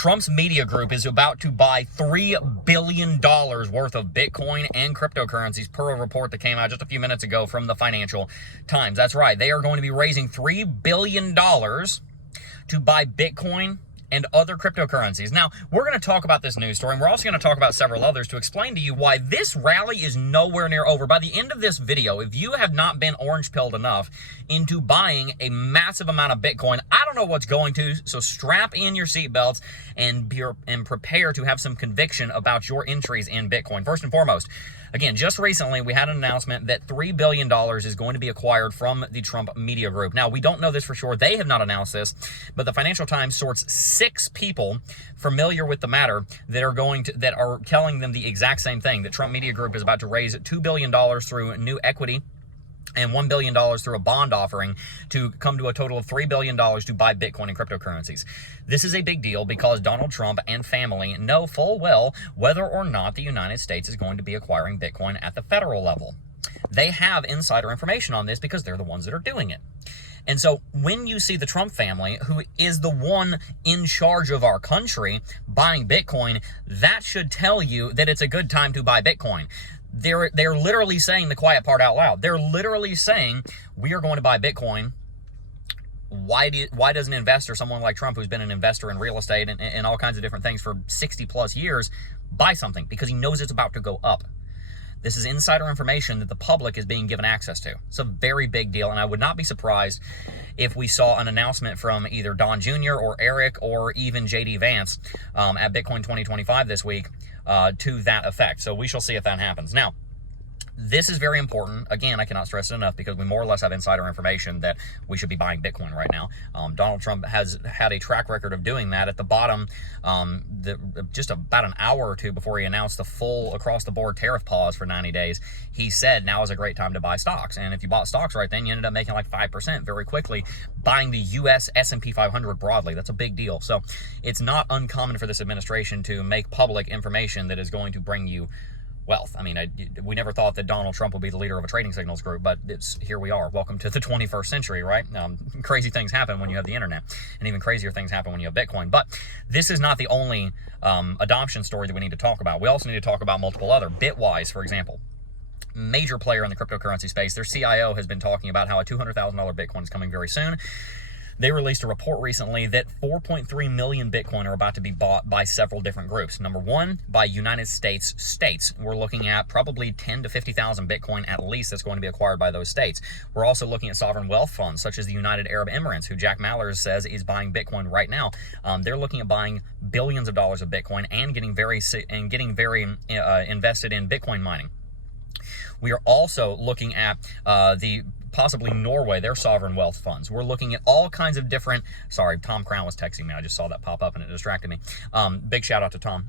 Trump's media group is about to buy $3 billion worth of Bitcoin and cryptocurrencies per a report that came out just a few minutes ago from the Financial Times. That's right. They are going to be raising $3 billion to buy Bitcoin and other cryptocurrencies. Now, we're going to talk about this news story, and we're also going to talk about several others to explain to you why this rally is nowhere near over. By the end of this video, if you have not been orange-pilled enough into buying a massive amount of Bitcoin, I don't know what's going to, so strap in your seatbelts and prepare to have some conviction about your entries in Bitcoin. First and foremost, again, just recently, we had an announcement that $3 billion is going to be acquired from the Trump media group. Now, we don't know this for sure. They have not announced this, but the Financial Times sorts 6 people familiar with the matter that are telling them the exact same thing, that Trump Media Group is about to raise $2 billion through new equity and $1 billion through a bond offering to come to a total of $3 billion to buy Bitcoin and cryptocurrencies. This is a big deal because Donald Trump and family know full well whether or not the United States is going to be acquiring Bitcoin at the federal level. They have insider information on this because they're the ones that are doing it. And so when you see the Trump family, who is the one in charge of our country, buying Bitcoin, that should tell you that it's a good time to buy Bitcoin. They're literally saying the quiet part out loud. They're literally saying, we are going to buy Bitcoin. Why does an investor, someone like Trump, who's been an investor in real estate and all kinds of different things for 60 plus years, buy something? Because he knows it's about to go up. This is insider information that the public is being given access to. It's a very big deal, and I would not be surprised if we saw an announcement from either Don Jr. or Eric or even J.D. Vance at Bitcoin 2025 this week to that effect. So we shall see if that happens. Now, this is very important. Again, I cannot stress it enough because we more or less have insider information that we should be buying Bitcoin right now. Donald Trump has had a track record of doing that. At the bottom, just about an hour or two before he announced the full across-the-board tariff pause for 90 days, he said now is a great time to buy stocks. And if you bought stocks right then, you ended up making like 5% very quickly, buying the U.S. S&P 500 broadly. That's a big deal. So it's not uncommon for this administration to make public information that is going to bring you wealth. I mean, we never thought that Donald Trump would be the leader of a trading signals group, but here we are. Welcome to the 21st century, right? Crazy things happen when you have the internet, and even crazier things happen when you have Bitcoin. But this is not the only adoption story that we need to talk about. We also need to talk about multiple other. Bitwise, for example, major player in the cryptocurrency space. Their CIO has been talking about how a $200,000 Bitcoin is coming very soon. They released a report recently that 4.3 million Bitcoin are about to be bought by several different groups. Number one, by United States states. We're looking at probably 10 to 50,000 Bitcoin at least that's going to be acquired by those states. We're also looking at sovereign wealth funds such as the United Arab Emirates, who Jack Mallers says is buying Bitcoin right now. They're looking at buying billions of dollars of Bitcoin and getting very invested in Bitcoin mining. We are also looking at possibly Norway, their sovereign wealth funds. We're looking at all kinds of different, sorry, Tom Crown was texting me. I just saw that pop up and it distracted me. Big shout out to Tom.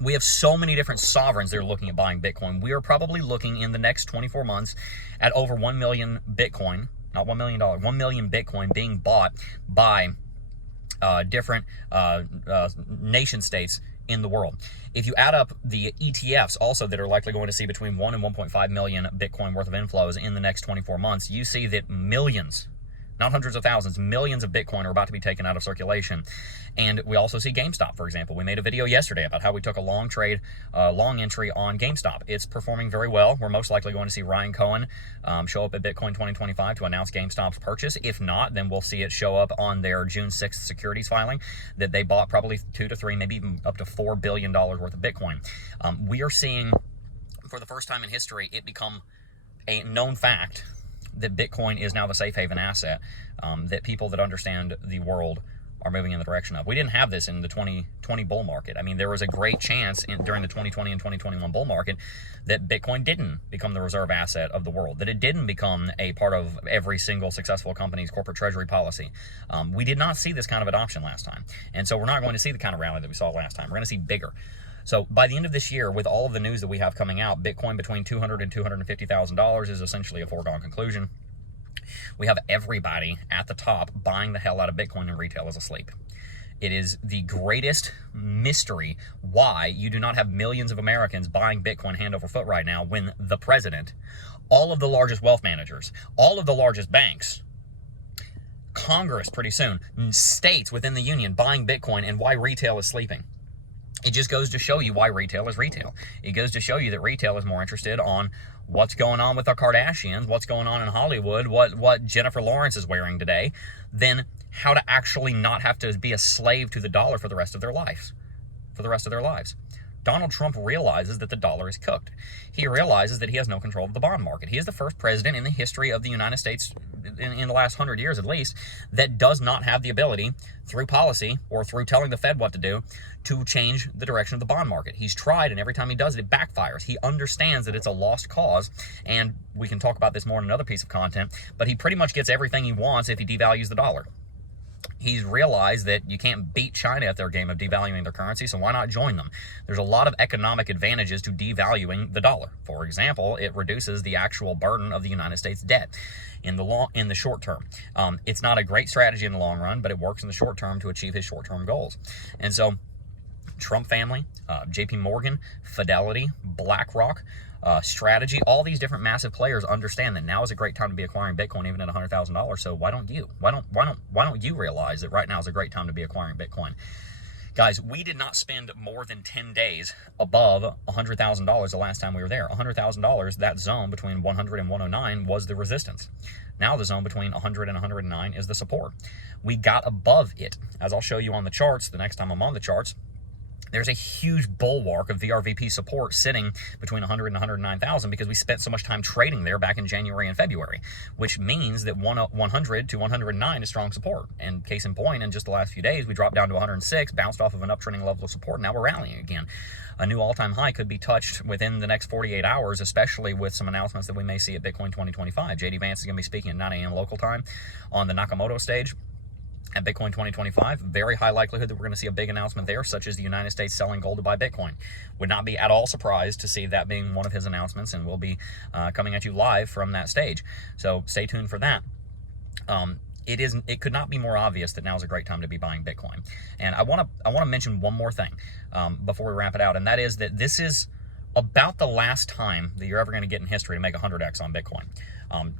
We have so many different sovereigns that are looking at buying Bitcoin. We are probably looking in the next 24 months at over 1 million Bitcoin, not $1 million, 1 million Bitcoin being bought by different nation states in the world. If you add up the ETFs also that are likely going to see between 1 and 1.5 million Bitcoin worth of inflows in the next 24 months, you see that millions, not hundreds of thousands, millions of Bitcoin are about to be taken out of circulation. And we also see GameStop, for example. We made a video yesterday about how we took a long entry on GameStop. It's performing very well. We're most likely going to see Ryan Cohen show up at Bitcoin 2025 to announce GameStop's purchase. If not, then we'll see it show up on their June 6th securities filing that they bought probably 2 to 3, maybe even up to $4 billion worth of Bitcoin. We are seeing, for the first time in history, it become a known fact that Bitcoin is now the safe haven asset that people that understand the world are moving in the direction of. We didn't have this in the 2020 bull market. I mean, there was a great chance during the 2020 and 2021 bull market that Bitcoin didn't become the reserve asset of the world, that it didn't become a part of every single successful company's corporate treasury policy. We did not see this kind of adoption last time. And so we're not going to see the kind of rally that we saw last time. We're going to see bigger. So by the end of this year, with all of the news that we have coming out, Bitcoin between $200,000 and $250,000 is essentially a foregone conclusion. We have everybody at the top buying the hell out of Bitcoin, and retail is asleep. It is the greatest mystery why you do not have millions of Americans buying Bitcoin hand over foot right now when the president, all of the largest wealth managers, all of the largest banks, Congress pretty soon, states within the union buying Bitcoin, and why retail is sleeping. It just goes to show you why retail is retail. It goes to show you that retail is more interested on what's going on with the Kardashians, what's going on in Hollywood, what Jennifer Lawrence is wearing today, than how to actually not have to be a slave to the dollar for the rest of their lives. Donald Trump realizes that the dollar is cooked. He realizes that he has no control of the bond market. He is the first president in the history of the United States, in the last 100 years at least, that does not have the ability, through policy or through telling the Fed what to do, to change the direction of the bond market. He's tried, and every time he does it, it backfires. He understands that it's a lost cause, and we can talk about this more in another piece of content, but he pretty much gets everything he wants if he devalues the dollar. He's realized that you can't beat China at their game of devaluing their currency, so why not join them? There's a lot of economic advantages to devaluing the dollar. For example, it reduces the actual burden of the United States debt in the short term. It's not a great strategy in the long run, but it works in the short term to achieve his short-term goals. And so Trump family, JP Morgan, Fidelity, BlackRock, Strategy, all these different massive players understand that now is a great time to be acquiring Bitcoin, even at $100,000. So why don't you? Why don't you realize that right now is a great time to be acquiring Bitcoin? Guys, we did not spend more than 10 days above $100,000 the last time we were there. $100,000, that zone between 100 and 109 was the resistance. Now the zone between 100 and 109 is the support. We got above it. As I'll show you on the charts, the next time I'm on the charts, there's a huge bulwark of VRVP support sitting between 100 and 109,000 because we spent so much time trading there back in January and February, which means that 100 to 109 is strong support. And case in point, in just the last few days, we dropped down to 106, bounced off of an uptrending level of support. Now we're rallying again. A new all-time high could be touched within the next 48 hours, especially with some announcements that we may see at Bitcoin 2025. JD Vance is going to be speaking at 9 a.m. local time on the Nakamoto stage at Bitcoin 2025. Very high likelihood that we're going to see a big announcement there, such as the United States selling gold to buy Bitcoin. Would not be at all surprised to see that being one of his announcements, and we'll be coming at you live from that stage. So stay tuned for that. It could not be more obvious that now is a great time to be buying Bitcoin. And I want to mention one more thing before we wrap it out, and that is that this is about the last time that you're ever going to get in history to make 100x on Bitcoin.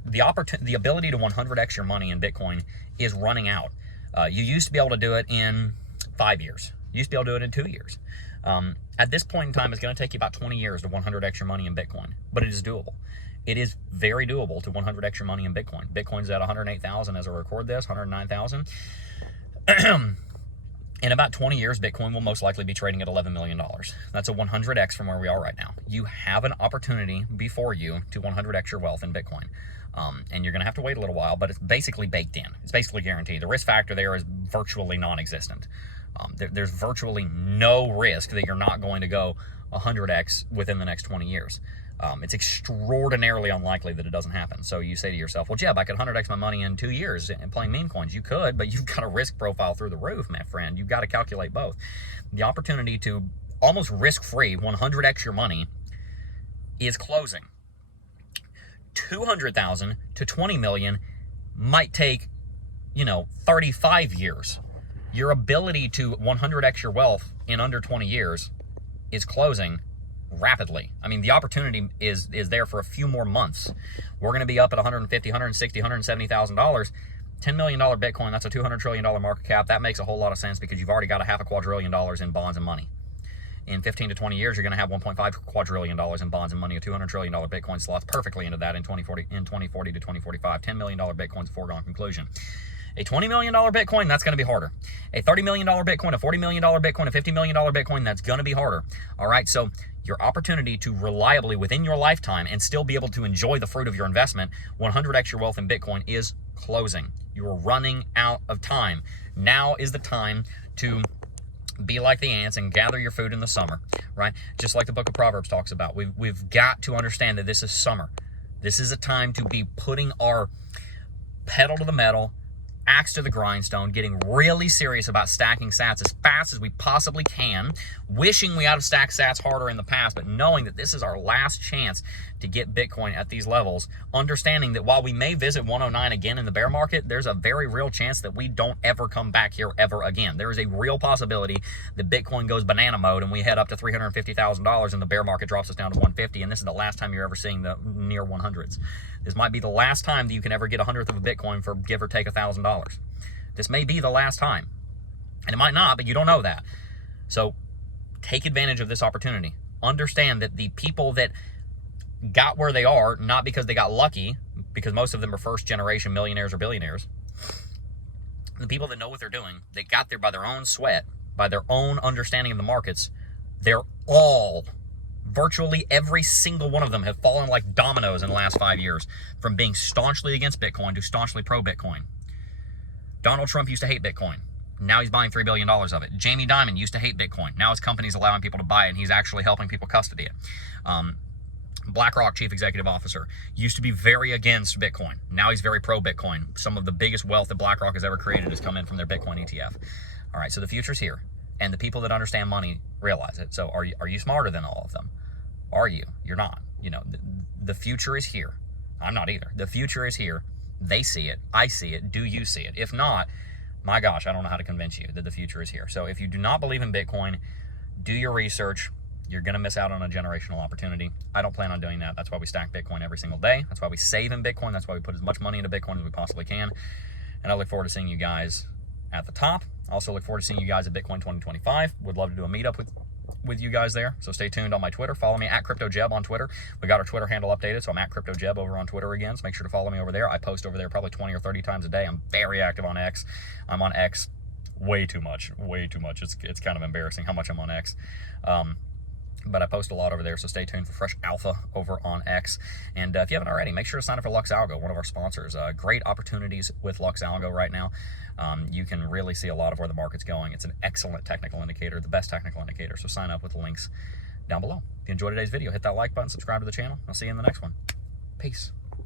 The ability to 100x your money in Bitcoin is running out. You used to be able to do it in 5 years. You used to be able to do it in 2 years. At this point in time, it's going to take you about 20 years to 100x your money in Bitcoin, but it is doable. It is very doable to 100x your money in Bitcoin. Bitcoin's at 108,000 as I record this, 109,000. In about 20 years, Bitcoin will most likely be trading at $11 million. That's a 100x from where we are right now. You have an opportunity before you to 100x your wealth in Bitcoin. And you're going to have to wait a little while, but it's basically baked in. It's basically guaranteed. The risk factor there is virtually non-existent. There's virtually no risk that you're not going to go 100x within the next 20 years. It's extraordinarily unlikely that it doesn't happen. So you say to yourself, well, Jeb, I could 100x my money in 2 years and playing meme coins. You could, but you've got a risk profile through the roof, my friend. You've got to calculate both. The opportunity to almost risk-free 100x your money is closing. 200,000 to 20 million might take, 35 years. Your ability to 100x your wealth in under 20 years is closing rapidly. I mean, the opportunity is there for a few more months. We're going to be up at $150, $160, $170,000. $10 million Bitcoin, that's a $200 trillion market cap. That makes a whole lot of sense because you've already got $500 quadrillion in bonds and money. In 15 to 20 years, you're going to have $1.5 quadrillion in bonds and money. A $200 trillion Bitcoin slots perfectly into that in 2040 to 2045. $10 million Bitcoin's a foregone conclusion. A $20 million Bitcoin, that's going to be harder. A $30 million Bitcoin, a $40 million Bitcoin, a $50 million Bitcoin, that's going to be harder. All right, so your opportunity to reliably, within your lifetime, and still be able to enjoy the fruit of your investment, 100x your wealth in Bitcoin is closing. You are running out of time. Now is the time to be like the ants and gather your food in the summer, right? Just like the book of Proverbs talks about. We've got to understand that this is summer. This is a time to be putting our pedal to the metal, axe to the grindstone, getting really serious about stacking sats as fast as we possibly can, wishing we had to stack sats harder in the past, but knowing that this is our last chance to get Bitcoin at these levels, understanding that while we may visit 109 again in the bear market, there's a very real chance that we don't ever come back here ever again. There is a real possibility that Bitcoin goes banana mode and we head up to $350,000 and the bear market drops us down to 150, and this is the last time you're ever seeing the near 100s. This might be the last time that you can ever get 100th of a Bitcoin for give or take $1,000. This may be the last time. And it might not, but you don't know that. So take advantage of this opportunity. Understand that the people that got where they are, not because they got lucky, because most of them are first-generation millionaires or billionaires. The people that know what they're doing, they got there by their own sweat, by their own understanding of the markets. They're all, virtually every single one of them have fallen like dominoes in the last 5 years, from being staunchly against Bitcoin to staunchly pro-Bitcoin. Donald Trump used to hate Bitcoin. Now he's buying $3 billion of it. Jamie Dimon used to hate Bitcoin. Now his company's allowing people to buy it, and he's actually helping people custody it. BlackRock chief executive officer used to be very against Bitcoin. Now he's very pro-Bitcoin. Some of the biggest wealth that BlackRock has ever created has come in from their Bitcoin ETF. All right, so the future's here, and the people that understand money realize it. So are you smarter than all of them? Are you? You're not. You know, the future is here. I'm not either. The future is here. They see it. I see it. Do you see it? If not, my gosh, I don't know how to convince you that the future is here. So if you do not believe in Bitcoin, do your research. You're going to miss out on a generational opportunity. I don't plan on doing that. That's why we stack Bitcoin every single day. That's why we save in Bitcoin. That's why we put as much money into Bitcoin as we possibly can. And I look forward to seeing you guys at the top. I also look forward to seeing you guys at Bitcoin 2025. Would love to do a meetup with you guys there. So stay tuned on my Twitter. Follow me at CryptoJeb on Twitter. We got our Twitter handle updated, so I'm at CryptoJeb over on Twitter again. So make sure to follow me over there. I post over there probably 20 or 30 times a day. I'm very active on X. I'm on X way too much. Way too much. It's kind of embarrassing how much I'm on X. But I post a lot over there, so stay tuned for fresh alpha over on X. And if you haven't already, make sure to sign up for Lux Algo, one of our sponsors. Great opportunities with Lux Algo right now. You can really see a lot of where the market's going. It's an excellent technical indicator, the best technical indicator. So sign up with the links down below. If you enjoyed today's video, hit that like button, subscribe to the channel. I'll see you in the next one. Peace.